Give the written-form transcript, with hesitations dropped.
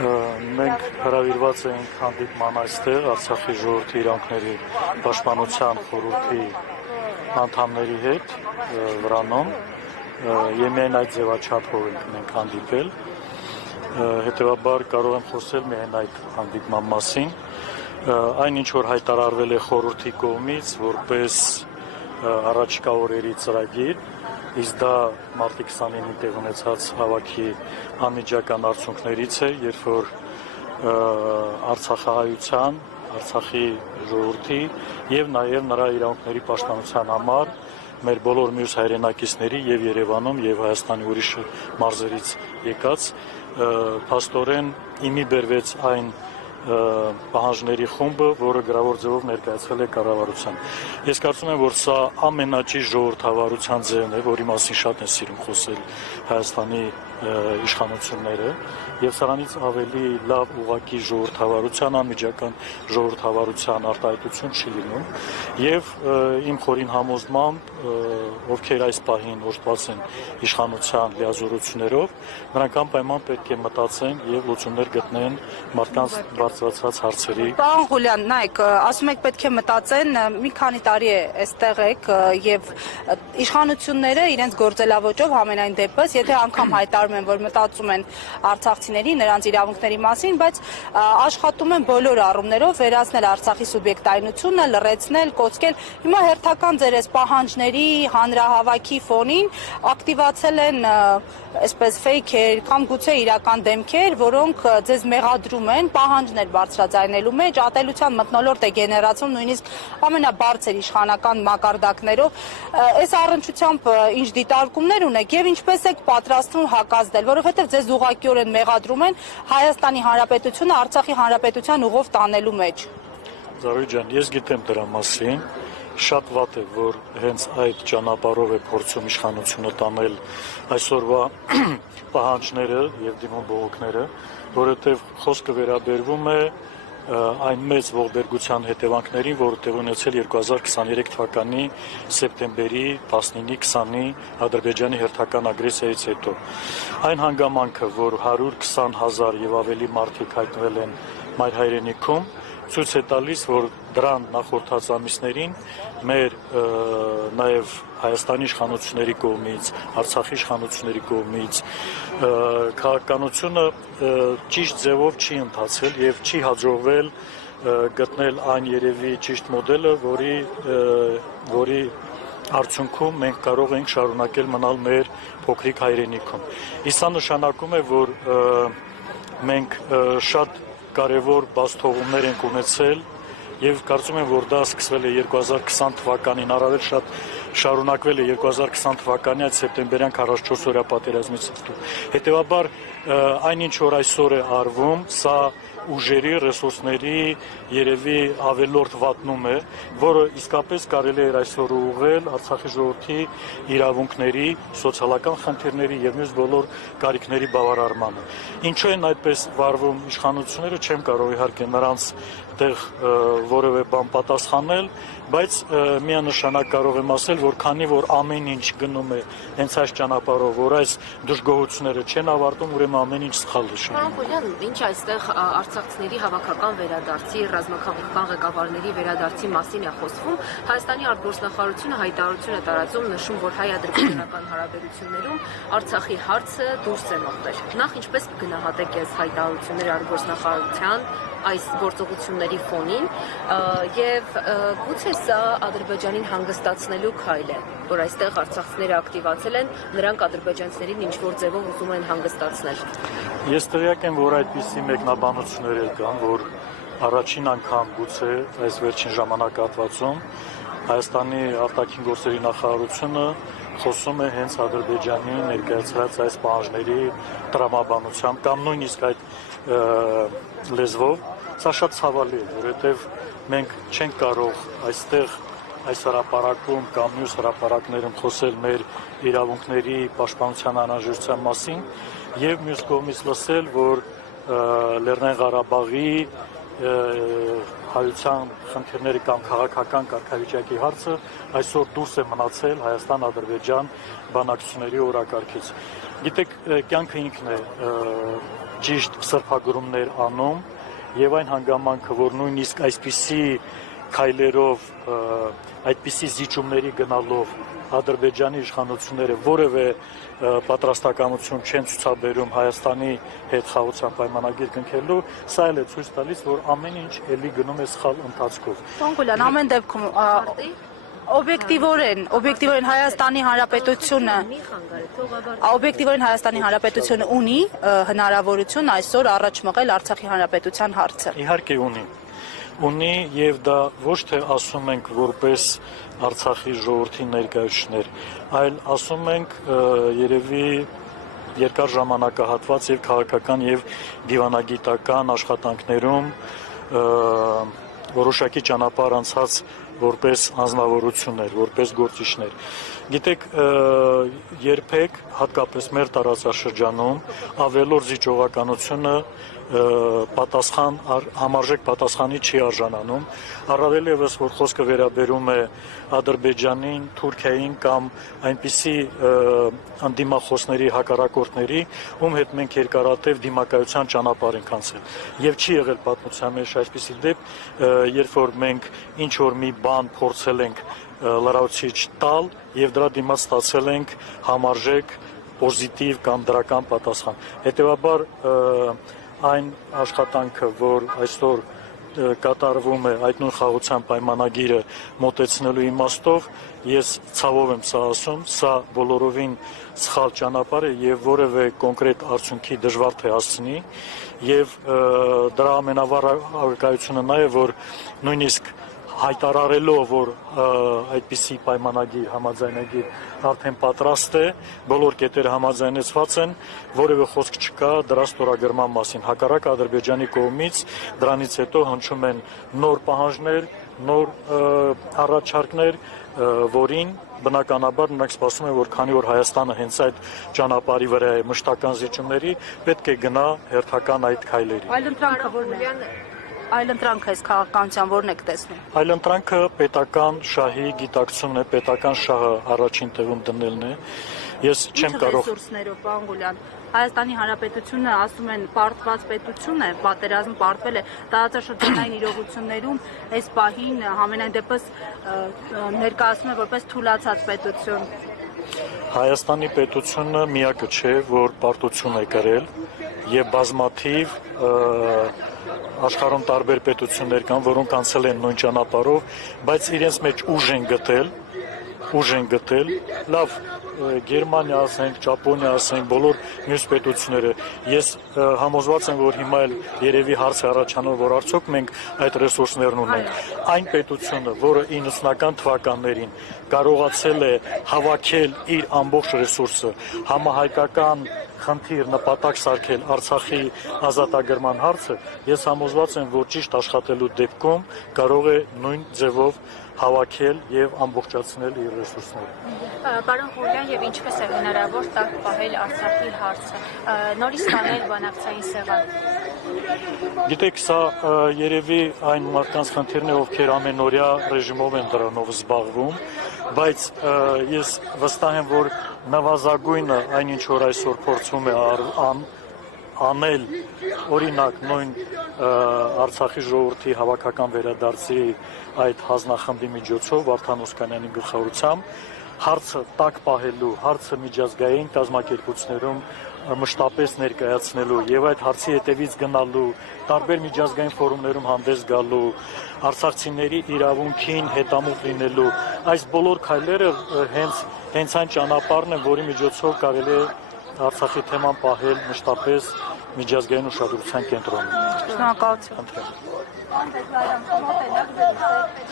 Մենք հրավիրված ենք հանդիպման այստեղ Արցախի ժողովրդի իրավունքների պաշտպանության խորհրդի անդամների հետ վրանում եւ միայն այդ ձևաչափով ենք մենք հանդիպել, հետեւաբար կարող եմ խոսել միայն այդ հանդիպման մասին, այն ինչ որ հայտարարվել է խորհրդի կողմից որպես առաջիկա օրերի ծրագիր, իսկ դա մարտի 29-ին տեղ ունեցած հավաքի անմիջական արդյունքներից է, երբ որ Արցախահայության, Արցախի ժողովրդի եւ նաեւ նրա իրավունքների պաշտպանության համար մեր բոլոր մյուս հայրենակիցների եւ Երևանում եւ Հայաստանի ուրիշ մարզերից եկած փաստորեն իմի բերվեց այն պահանջների խումբը, որը գրավոր ձևով ներկայացվել է կառավարության։ Ես կարծում եմ, որ սա ամենաճիշտ ժողովրդավարության ձևն է, որի մասին շատ են սիրում խոսել Հայաստանի իշխանությունները, եւ սրանից ավելի լավ ուղղակի ժողովրդավարության, անմիջական ժողովրդավարության արտահայտություն չի լինում, եւ իմ խորին համոզմամբ, ովքեր այս պահին օժտված են իշխանության լիազորություններով, նրանք անպայման պետք է մտածեն եւ լուծումներ գտնեն մարդկանց բարձրացած հարցերի։ Պարոն Ղուլյան, նայեք, ասում եք պետք է մտածեն, մի քանի տարի է այստեղ եք եւ իշխանությունները իրենց գործելավոճով համենայն դեպս, եթե անգամ հայտարարում են, որ մտածում են արցախցիների, նրանց իրավունքների մասին, բայց աշխատում են բոլոր առումներով վերացնել Արցախի սուբյեկտայնությունը, լռեցնել, կոծկել։ Հիմա հերթական ձեր այս պահանջների հանրահավաքի ֆոնին ակտիվացել են այսպես ֆեյքեր կամ գուցե իրական դեմքեր, որոնք ձեզ մեղադրում են պահանջներ բարձրաձայնելու մեջ, ատելության մթնոլորտ է գեներացում նույնիսկ ամենաբարձր իշխանական մակարդակներով։ Այս առնչությամբ ինչ դիտարկումներ ունեք եւ ինչպես եք պատրաստվում հակազդել, որովհետեւ ձեզ ուղղակիորեն մեղադրում են Հայաստանի Հանրապետությունը Արցախի Հանրապետության ուղով տանելու մեջ։ Զարուհի ջան, ես գիտեմ դրա մասին, շատ վատ է, որ հենց այդ ճանապարհով է փորձում իշխանությունը տանել այսօրվա պահանջները եւ դիմում բողոքները, որովհետեւ խոսքը վերաբերվում է այն մեծ ողբերգության հետևանքներին, որը տեղ ունեցել 2023 թվականի սեպտեմբերի 19-20-ի Ադրբեջանի հերթական ագրեսիայից հետո։ Այն հանգամանքը, որ 120,000 եւ ավելի մարդիկ հայտնվել են մայր հայրենիքում, ցույց է տալիս, որ դրան նախորդած ամիսներին մեր նաև Հայաստանի իշխանությունների կողմից, Արցախի իշխանությունների կողմից քաղաքականությունը ճիշտ ձևով չի ընթացել եւ չի հաջողվել գտնել այն երևի ճիշտ մոդելը, որի արդյունքում մենք կարող ենք շարունակել մնալ մեր փոքրիկ հայրենիքում։ Իսկ սա նշանակում է, որ մենք շատ կարևոր բացթողումներ ենք ունեցել եւ կարծում եմ, որ դա սկսվել է 2020 թվականին, առավել շատ շարունակվել է 2020 թվականի այդ սեպտեմբերյան 44-օրյա պատերազմից հետո։ Հետեւաբար այն ինչ որ այսօր է արվում, սա ուժերի, ռեսուրսների երևի ավելորդ վատնում է, որը իսկապես կարելի է այսօր ուղղել Արցախի ժողովրդի իրավունքների, սոցիալական խնդիրների եւ մյուս բոլոր կարիքների բավարարմանը։ Ինչու են այդպես վարվում իշխանությունները, չեմ կարող իհարկե նրանց տեղ որևէ բան պատասխանել, բայց միանշանակ կարող եմ ասել, որ քանի որ ամեն ինչ գնում է հենց այս ճանապարհով, որ այս դժգոհությունները չեն ավարտում, ուրեմն ամեն ինչ սխալ է շարունակվում։ Պարոն Ղուլյան, ինչ այստեղ արցախցիների հավաքական վերադարձի, ռազմաքաղաքական ղեկավարների վերադարձի մասին է խոսվում, Հայաստանի արտգործնախարարությունը հայտարարություն է տարածում, նշում, որ հայ-ադրբեջանական հարաբերություններում Արցախի հարցը դուրս է մղվել։ Նախ ինչպես կգնահատեք այս հայտարարությունները արտգործնախարարության այս գործողությունների ֆոնին եւ գուցե սա Ադրբեջանին հանգստացնելու քայլ է, որ այստեղ արցախցիները ակտիվացել են, նրանք ադրբեջանցիներին ինչ որ ձևով ուզում են հանգստացնել։ Ես տեղյակ եմ, որ այդպիսի մեկնաբանություններ կան, որ առաջին անգամ գուցե այս վերջին ժամանակահատվածում Հայաստանի արտաքին գործերի նախարարությունը խոսում է հենց Ադրբեջանի ներկայացրած այս պահանջների տրամաբանությամբ կամ նույնիսկ այդ լեզվով, սա շատ ցավալի է, որովհետև մենք չենք կարող այստեղ այս հրապարակում կամ մյուս հրապարակներում խոսել մեր իրավունքների պաշտպանության անհրաժեշտության մասին եւ մյուս կողմից լսել, որ Լեռնային Ղարաբաղի հայության խնդիրների կամ քաղաքական կարգավիճակի հարցը այսօր դուրս է մնացել Հայաստան-Ադրբեջան բանակցությունների օրակարգից։ Գիտեք, կյանքը ինքն է ճիշտ սրբագրումներ անում եւ այն հանգամանքը, որ նույնիսկ այսպիսի քայլերով, այդպիսի զիջումների գնալով Ադրբեջանի իշխանությունները որևէ պատրաստակամություն չեն ցուցաբերում Հայաստանի հետ խաղաղության պայմանագիր կնքելու, սա էլ է ցույց տալիս, որ ամեն ինչ էլի գնում է սխալ ընթացքով։ Պարոն ամեն դեպքում օբյեկտիվորեն Հայաստանի Հանրապետությունը ունի հնարավորություն այսօր առաջ մղել Արցախի Հանրապետության հարցը։ Իհարկե ունի եւ դա ոչ թե ասում ենք որպես Արցախի ժողովրդի ներկայացուցիչներ, այլ ասում ենք երևի երկար ժամանակահատված եւ քաղաքական եւ դիվանագիտական աշխատանքներում որոշակի ճանապարհ անցած որպես անձնավորություններ, որպես գործիչներ։ Գիտեք, երբեք հատկապես մեր տարածաշրջանում ավելորդ զիջողականությունը համարժեք պատասխանի չի արժանանում, առավել ևս որ խոսքը վերաբերում է Ադրբեջանին, Թուրքիային կամ այնպիսի անդիմախոսների հակառակորդների, ում հետ մենք երկարատև դիմակայության ճանապարհ ենք անցել։ Եվ չի եղել պատմության մեջ այսպիսի դեպք, երբ որ մենք ինչ որ մի բան փորձել ենք լրացուցիչ տալ եւ դրա դիմաց ստացել ենք համարժեք պոզիտիվ կամ դրական պատասխան։ Հետևաբար այն աշխատանքը, որ այսօր կատարվում է այդ նույն խաղաղության պայմանագիրը մոտեցնելու իմաստով, ես ցավով եմ սա ասում, սա բոլորովին սխալ ճանապարհ է եւ որևէ կոնկրետ արդյունքի դժվար թե հասցնի եւ դրա ամենավառ արկայությունը նա է, որ նույնիսկ հայտարարելով, որ այդպիսի պայմանագիր, համաձայնագիր արդեն պատրաստ է, բոլոր կետերը համաձայնեցված են, որևէ խոսք չկա դրա ստորագրման մասին։ Հակառակ Ադրբեջանի կողմից դրանից հետո հնչում են նոր պահանջներ, նոր առաջարկներ, որին բնականաբար նրանք սպասում են, որ քանի որ Հայաստանը հենց այդ ճանապարհի վրա է մշտական զիջումների, պետք է գնա հերթական այդ քայլերի։ Այլընտրանքը այս քաղաքականության որն եք տեսնում։ Այլընտրանքը պետական շահի գիտակցումն է, պետական շահը առաջին տեղում դնելն է։ Ես չեմ կարող ռեսուրսներով, պարոն Գուլյան, Հայաստանի Հանրապետությունը ասում են պարտված պետություն է, պատերազմ պարտվել է, տարածաշրջանային իրողություններում այս պահին համենայն դեպս ներկայացնում է որպես թուլացած պետություն։ Հայաստանի պետությունը միակը չէ, որ պարտություն է կրել եւ բազմաթիվ աշխարհում տարբեր պետություններ կան, որոնք անցել են նույն ճանապարհով, բայց իրենց մեջ ուժ են գտել, լավ Գերմանիա ասենք, Ճապոնիա ասենք, բոլոր մյուս պետությունները։ Ես համոզված եմ, որ հիմա էլ երևի հարց է առաջանում, որ արդյոք մենք այդ ռեսուրսներն ունենք։ Այն պետությունը, որը 90-ական թվականներին կարողացել է հավաքել իր ամբողջ ռեսուրսը, համահայկական խնդիր նպատակ սարքել Արցախի ազատագրման հարցը, ես համոզված եմ, որ ճիշտ աշխատելու դեպքում կարող է նույն ձևով հավաքել եւ ամբողջացնել իր ռեսուրսները։ Պարոն Ղուլյան, եւ ինչպես է հնարավոր տակ պահել Արցախի հարցը, նորից ստանել բանակցային սեղան։ Գիտեք, սա երևի այն մարդկանց խնդիրն է, ովքեր ամենօրյա ռեժիմով են դրանով զբաղվում, բայց ես վստահ եմ, որ նվազագույնը այն ինչ որ այսօր փորձում է անել, օրինակ նույն Արցախի ժողովրդի հավաքական վերադարձի այդ հանձնախմբի միջոցով Վարդան Օսկանյանի գլխավորությամբ հարցը տակ պահելու, հարցը միջազգային կազմակերպություններում մշտապես ներկայացնելու եւ այդ հարցի հետևից գնալու, տարբեր միջազգային ֆորումներում հանդես գալու, արցախցիների իրավունքին հետամուտ լինելու, այս բոլոր քայլերը հենց այն ճանապարհն է, որի միջոցով կարելի է Արցախի թեման պահել մշտապես միջազգային ուշադրության կենտրոնում։ Շնորհակալություն։